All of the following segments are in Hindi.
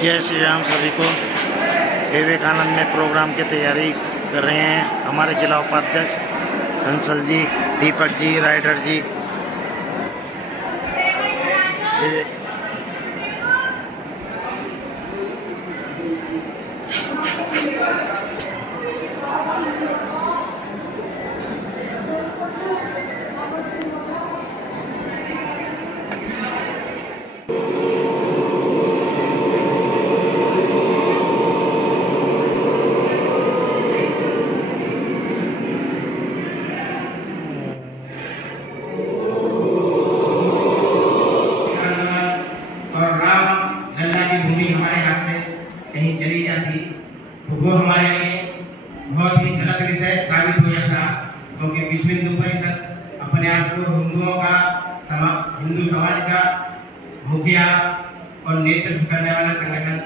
जय श्री राम। सभी को विवेकानंद में प्रोग्राम की तैयारी कर रहे हैं हमारे जिला उपाध्यक्ष हंसल जी, दीपक जी, राइडर जी। कहीं चली जाती तो वो हमारे लिए बहुत ही गलत विषय साबित हो जाता, क्योंकि विश्व हिंदू परिषद अपने आप को हिंदू समाज का मुखिया और नेतृत्व करने वाला संगठन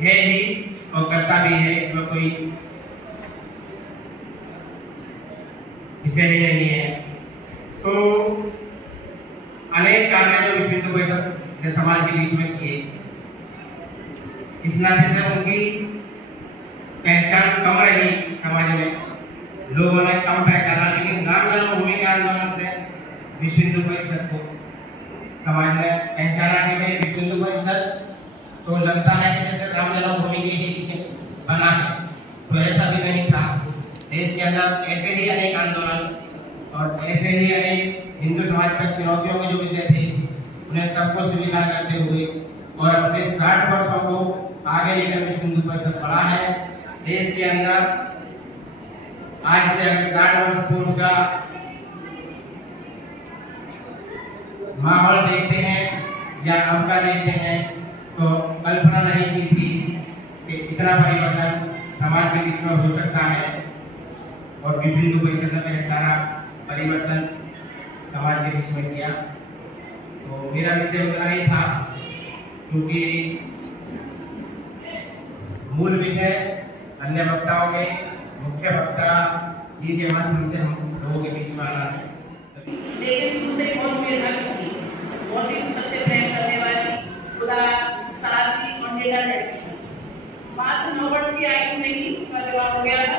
है ही और करता भी है। इसमें कोई विषय ही नहीं है। तो अनेक कार्य जो विश्व हिंदू परिषद ने समाज के बीच में किए, इस नाते से उनकी पहचान कम रही, समाज में लोगों ने कम पहचाना। लेकिन राम जन्मभूमि के आंदोलन से विश्व हिंदू परिषद को समाज ने पहचाना कि भाई विश्व हिंदू परिषद तो लगता है कि जैसे राम जन्मभूमि के ही बना है, तो ऐसा भी नहीं था। देश के अंदर ऐसे ही अनेक आंदोलन और ऐसे ही अनेक हिंदू समाज पर चुनौतियों के जो विषय थे, उन्हें सबको स्वीकार करते हुए और अपने 60 वर्षों को आगे लेकर विश्व हिंदू परिषद बढ़ा है। देश के अंदर आज से अगर 60 वर्ष पूर्व का माहौल देखते हैं या अब का देखते हैं तो कल्पना नहीं की थी कि इतना परिवर्तन समाज के बीच में हो सकता है। और विश्व हिंदू परिषद ने सारा परिवर्तन समाज के बीच में किया। तो मेरा विषय उतना ही था, क्योंकि मूल विषय अन्य वक्ताओं के मुख्य वक्ता जी के माध्यम से हम लोगों के बीच में आना है। लेकिन शुरू से बहुत मेहनत की, बहुत ही सबसे प्रेम करने वाली, खुदा साहसी और निडर लड़की थी। मात्र 9 वर्ष की आयु में ही उनका विवाह हो गया था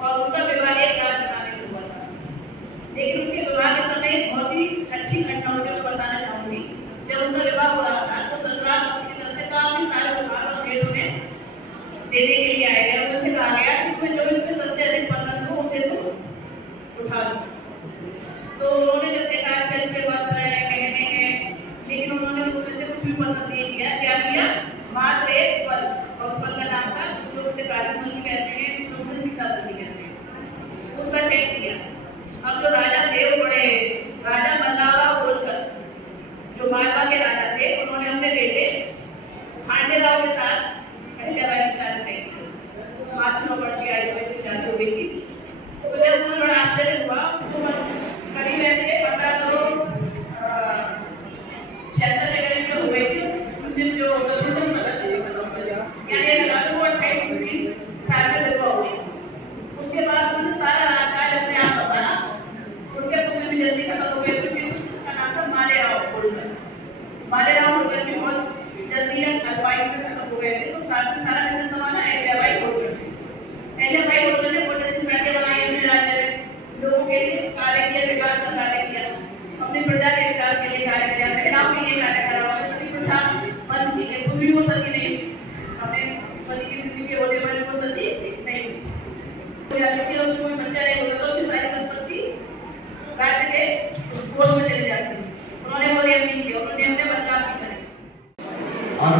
और उनका विवाह एक राजस्थान में हुआ था। लेकिन उनके विवाह के समय बहुत ही अच्छी घटना होती है, बताना चाहूंगी। जब उनका विवाह हो रहा था तो ससुराल पक्ष की तरफ से काफी सारे उपहार और भेंट उन्हें देने के लिए आए गए। उनसे कहा गया कि तुम्हें जो इसमें सबसे अधिक पसंद हो उसे तुम उठा लो। तो उन्होंने जब देखा अच्छे वस्त्र हैं, गहने हैं, लेकिन उन्होंने उसमें से कुछ भी पसंद नहीं किया। क्या किया? मात्र एक फल, और उस फल का नाम था, कुछ लोग उसे काशीमंडी कहते हैं, कुछ लोग उसे सीताफल कहते हैं। उसका चयन किया। अब जो राजा थे वो बड़े राजा बल्लाभराव होलकर, जो मालवा के राजा थे, उन्होंने अपने बेटे खांडेराव के साथ अहिल्याबाई की शादी की थी। 5 वर्ष की आयु में शादी हो गई थी। तो जब उन्हें बड़ा आश्चर्य हुआ, करीब ऐसे 1576 के करीब में हो गई थी, जो स्वतंत्र यानी लगा वो 28-29 साल में विधवा हो गई। उसके बाद उन्होंने सारा राजकाज अपने आप संभाला। उनके पुत्र भी जल्दी खत्म हो गए, क्योंकि उनका नाम था मालेराव होलकर। मालेराव होलकर भी बहुत जल्दी अल्पायु में खत्म हो गए थे। तो सारा बिजनेस संभाला अहिल्याबाई होलकर ने। अहिल्याबाई होलकर ने बहुत ऐसी सड़कें बनाई अपने राज्य में, लोगों के लिए कार्य किया, विकास का कार्य किया, अपनी प्रजा के विकास के लिए कार्य किया, महिलाओं के लिए कार्य करा। सती प्रथा बंद की है, पूर्वी वो सती नहीं अपने पति की मृत्यु के होने वाले को सती नहीं उसको कोई बच्चा नहीं होता तो उसकी सारी संपत्ति राज्य के कोष में चली जाती है। उन्होंने वो नियम नहीं किया, उन्होंने अपने बदलाव नहीं करे। आज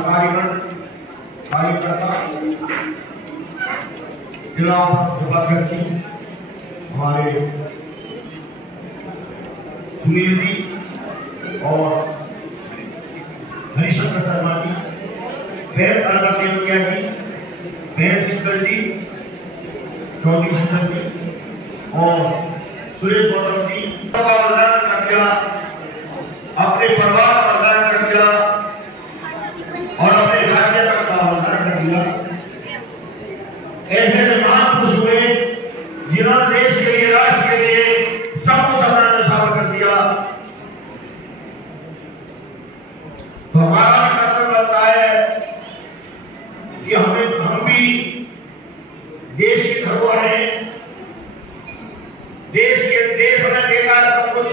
कार्यकर्ता जिला उपाध्यक्ष हमारे सुनील जी और हरिशंकर शर्मा जी, फिर अलग देवकिया जी, फिर सिंगल जी, चौधरी सिंगल जी और सुरेश गौतम जी का बलिदान कर दिया, अपने परिवार का बलिदान कर दिया और अपने राज्य का बलिदान कर दिया। ऐसे महापुरुष हुए जिन्होंने देश के लिए, राष्ट्र के लिए सब कुछ अपना न्यौछावर कर दिया। तो हमारा कर्तव्य बनता है कि हम भी देश की धरोहर है, देश होना देगा सब कुछ,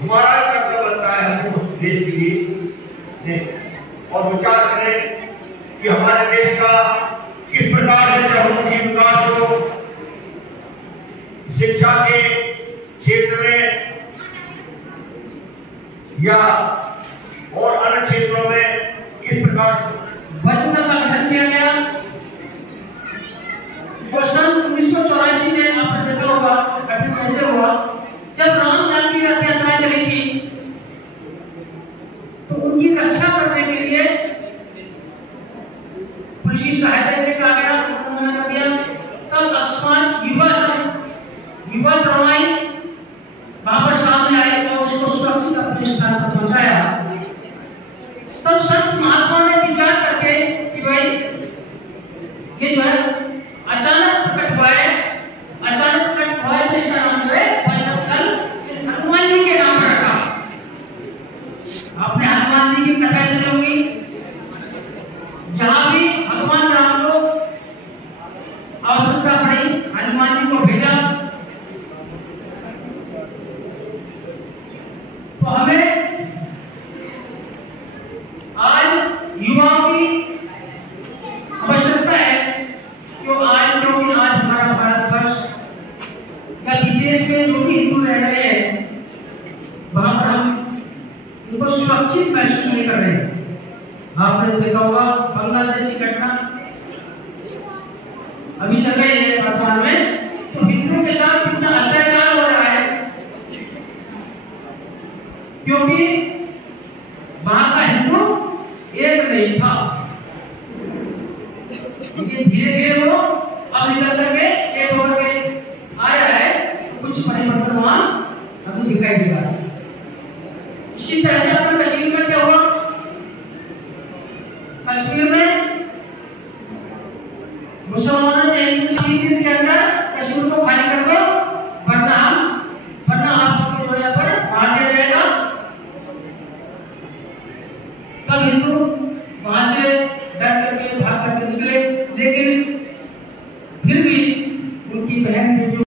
हमारा कर्तव्य बनता है हमको देश के लिए और विचार करें कि हमारे देश का किस प्रकार से चहुमुखी विकास हो, शिक्षा के क्षेत्र में या और अन्य क्षेत्रों में किस प्रकार बजट का गठन किया गया। और सन 1984 में आपने देखा होगा गठन कैसे हुआ, जब राम जानकी रथ यात्रा चली थी तो उनकी रक्षा करने के लिए पुलिस की सहायता के लिए कहा गया, उन्होंने कर दिया। तब अकस्मात युवा प्रणाली वहां पर सामने आई और उसको सुरक्षित अपने स्थान पर पहुंचाया। तब संत महात्मा ने विचार करके कि भाई ये जो है अचानक प्रकट हुआ है, तो इसका नाम जो है बजरंगबली हनुमान जी के नाम पर रखा। आपने हनुमान जी की कथा सुनी होगी, जहां भी भगवान राम को आवश्यकता पड़ी हनुमान जी को भेजा। तो हमें आज युवाओं की आवश्यकता है क्योंकि आज हमारा भारतवर्ष या विदेश में जो भी हिंदू रह रहे हैं वहां पर हम उनको सुरक्षित महसूस नहीं कर रहे हैं। आपने देखा होगा बांग्लादेश की घटना अभी चल रही है वर्तमान में, तो हिंदुओं के साथ कितना अत्याचार हो रहा है क्योंकि वहां का हिंदू एक नहीं था। धीरे धीरे वो अब निकल करके एक होकर के आया है, कुछ परिवर्तन वहां अभी दिखाई दे रहा है। इसी तरह से अपने कश्मीर में क्या हुआ, कश्मीर में मुसलमानों ने 3 दिन के अंदर कश्मीर को खाली कर दो वरना आपको जो है पर मार दिया जाएगा। तब हिंदू